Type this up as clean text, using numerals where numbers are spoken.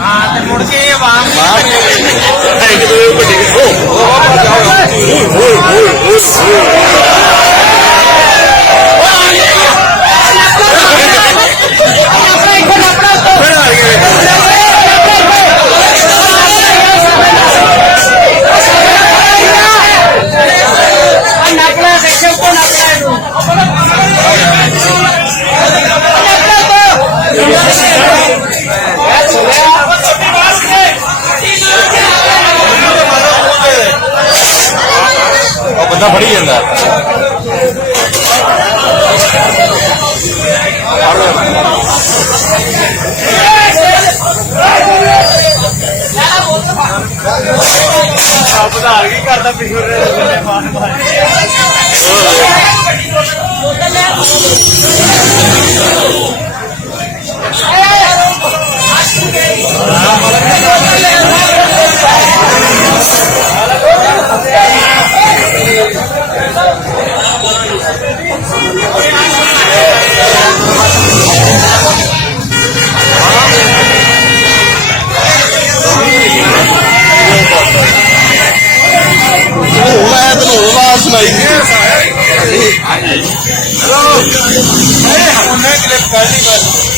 हाँ तो मुड़ के वहाँ बंदा फड़ी जाता प्रधान की करता पिछले सुनाई हेलो क्लिप कर ली बस